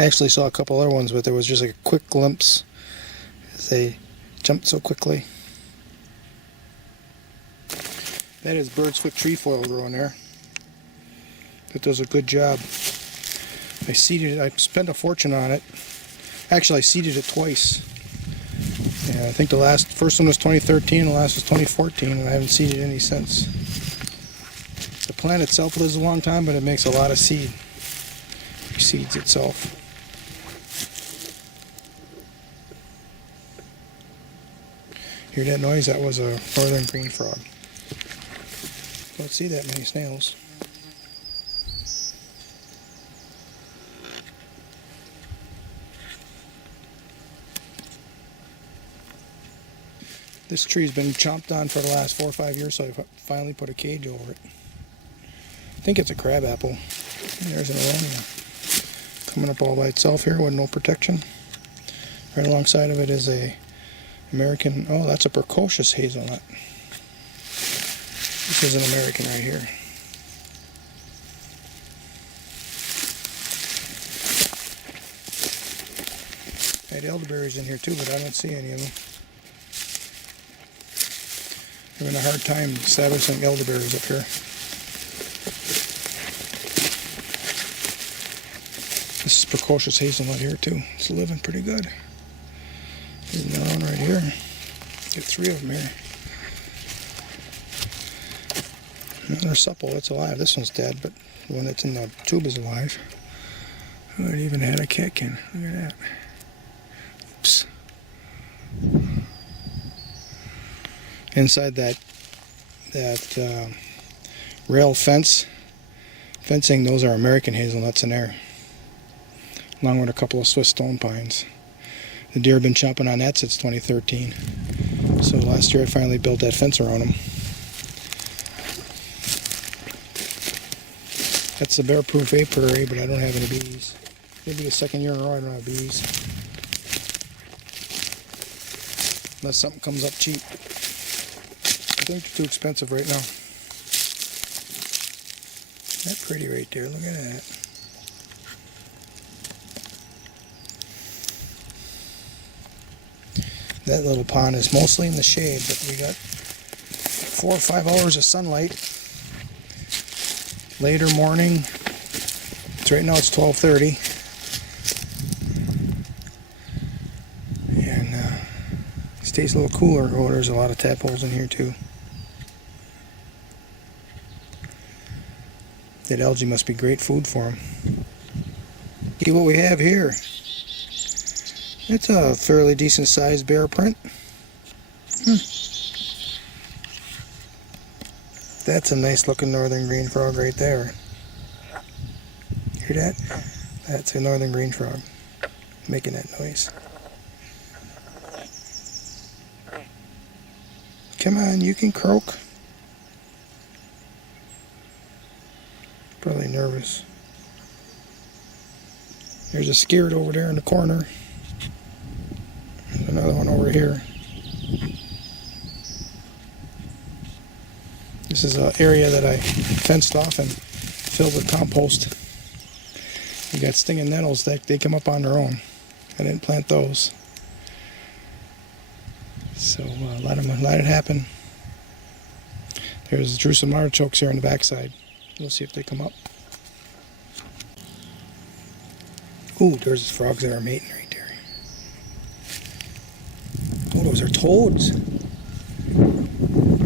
I actually saw a couple other ones, but there was just like a quick glimpse as they jumped so quickly. That is bird's foot trefoil growing there. That does a good job. I seeded it. I spent a fortune on it. Actually, I seeded it twice. Yeah, I think the first one was 2013, the last was 2014, and I haven't seeded any since. The plant itself lives a long time, but it makes a lot of seed. It seeds itself. Hear that noise? That was a northern green frog. Don't see that many snails. This tree's been chomped on for the last 4 or 5 years, so I finally put a cage over it. I think it's a crabapple. There's an aronia coming up all by itself here with no protection. Right alongside of it is a American, oh, that's a precocious hazelnut. This is an American right here. I had elderberries in here too, but I don't see any of them. Having a hard time establishing elderberries up here. This is precocious hazelnut here too. It's living pretty good. There's another one right here. Get 3 of them here. Another supple, it's alive. This one's dead, but the one that's in the tube is alive. Oh, it even had a catkin. Look at that. Oops. Inside that rail fencing, those are American hazelnuts in there, along with a couple of Swiss stone pines. The deer have been chomping on that since 2013. So last year I finally built that fence around them. That's the bear-proof apiary, but I don't have any bees. Maybe the second year in a row I don't have bees. Unless something comes up cheap. I think they're too expensive right now. That's pretty right there, look at that. That little pond is mostly in the shade, but we got 4 or 5 hours of sunlight. Later morning, right now it's 12:30. And it stays a little cooler. Oh, there's a lot of tadpoles in here too. That algae must be great food for them. See what we have here. It's a fairly decent sized bear print. That's a nice looking northern green frog right there. Hear that? That's a northern green frog making that noise. Come on, you can croak. Probably nervous. There's a scared over there in the corner. There's another one over here. This is an area that I fenced off and filled with compost. You got stinging nettles that they come up on their own. I didn't plant those. So let it happen. Drew some artichokes here on the backside. We'll see if they come up. Ooh, there's frogs that are mating right there. Oh, those are toads.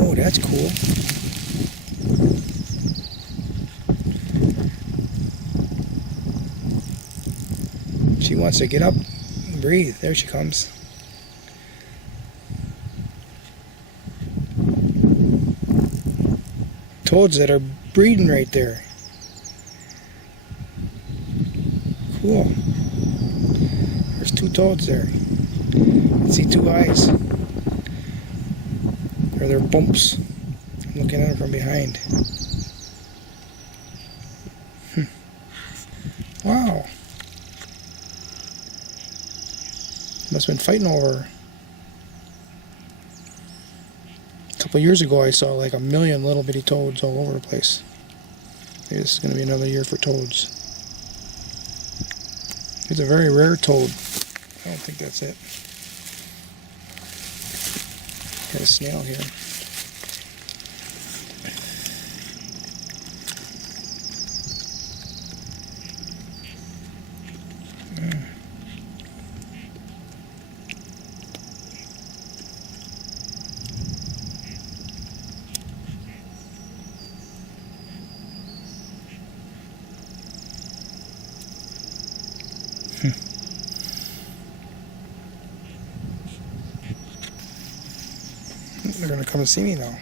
Oh, that's cool. She wants to get up and breathe. There she comes. Toads that are breeding right there. Cool. There's 2 toads there. You can see 2 eyes. Or they're bumps. I'm looking at them from behind. Wow. Must have been fighting over her. A couple years ago I saw like 1 million little bitty toads all over the place. Maybe this is going to be another year for toads. It's a very rare toad. I don't think that's it. Got a snail here. They're going to come and see me now.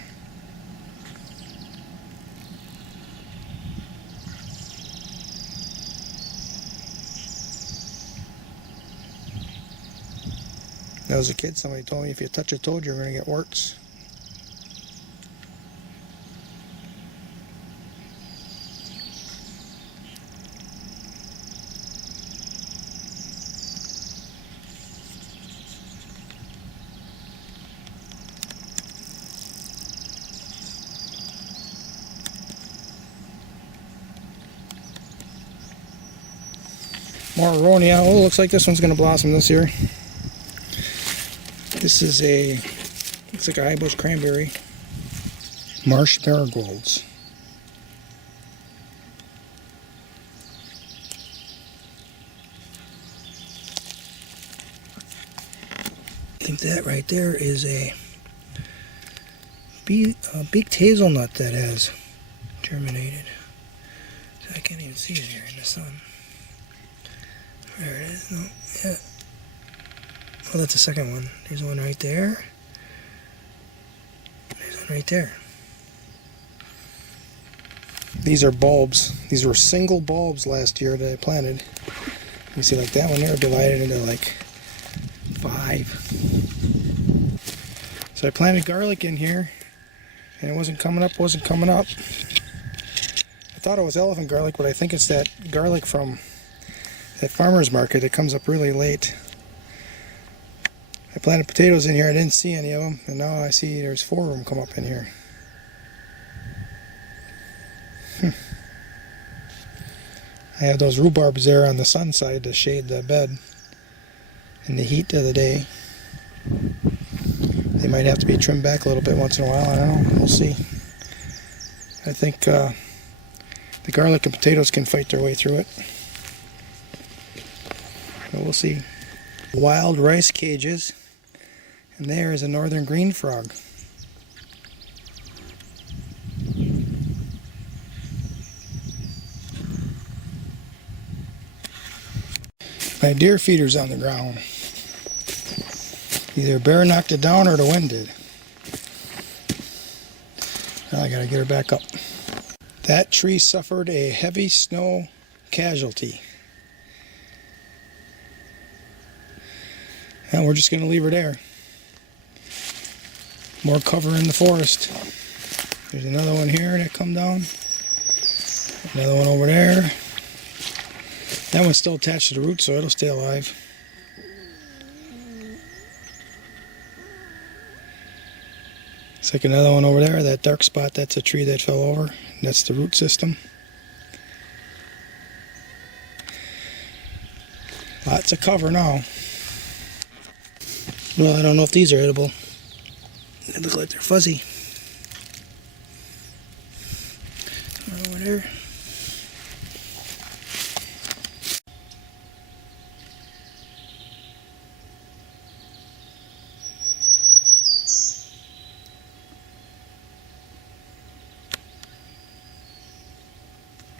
When I was a kid, somebody told me if you touch a toad, you're going to get warts. More aronia. Oh, looks like this one's going to blossom this year. This is looks like a high bush cranberry. Marsh marigolds. I think that right there is a beaked hazelnut that has germinated. So I can't even see it here in the sun. There it is. No, yeah. Oh, that's the second one. There's one right there. There's one right there. These are bulbs. These were single bulbs last year that I planted. You see, like that one there divided into like 5. So I planted garlic in here, and it wasn't coming up. I thought it was elephant garlic, but I think it's that garlic from that farmer's market that comes up really late. I planted potatoes in here. I didn't see any of them, and now I see there's 4 of them come up in here. I have those rhubarbs there on the sun side to shade the bed in the heat of the day. They might have to be trimmed back a little bit once in a while. I don't know. We'll see. I think the garlic and potatoes can fight their way through it. But we'll see. Wild rice cages. And there is a northern green frog. My deer feeder's on the ground. Either a bear knocked it down or the wind did. Now I gotta get her back up. That tree suffered a heavy snow casualty. And we're just gonna leave her there. More cover in the forest. There's another one here that come down. Another one over there. That one's still attached to the root, so it'll stay alive. It's like another one over there. That dark spot, that's a tree that fell over. That's the root system. Lots of cover now. Well, I don't know if these are edible. They look like they're fuzzy. Over there.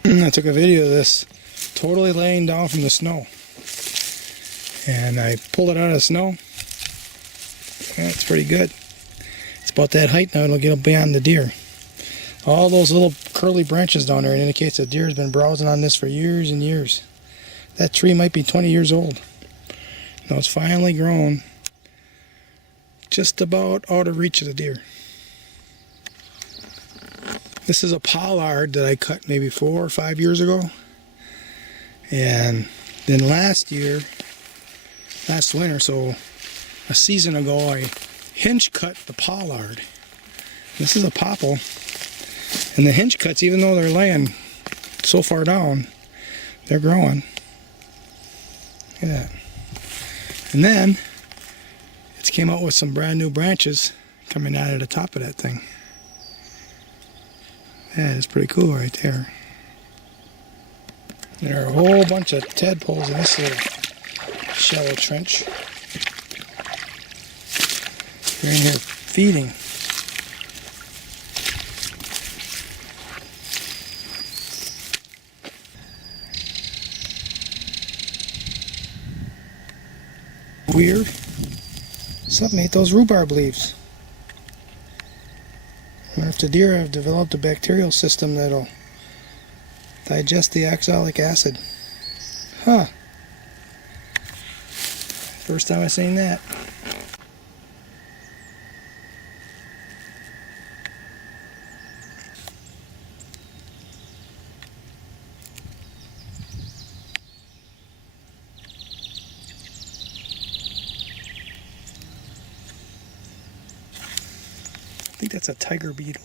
I took a video of this totally laying down from the snow. And I pulled it out of the snow. That's pretty good. It's about that height now, it'll get beyond the deer. All those little curly branches down there, it indicates the deer has been browsing on this for years and years. That tree might be 20 years old. Now it's finally grown just about out of reach of the deer. This is a pollard that I cut maybe 4 or 5 years ago. And then last winter, so a season ago, I hinge cut the pollard. This is a popple. And the hinge cuts, even though they're laying so far down, they're growing. at that. And then it's came out with some brand new branches coming out of the top of that thing. That is pretty cool right there. There are a whole bunch of tadpoles in this little shallow trench. They're in here feeding. Weird. Something ate those rhubarb leaves. I wonder if the deer have developed a bacterial system that'll digest the oxalic acid. Huh. First time I've seen that. I think that's a tiger beetle.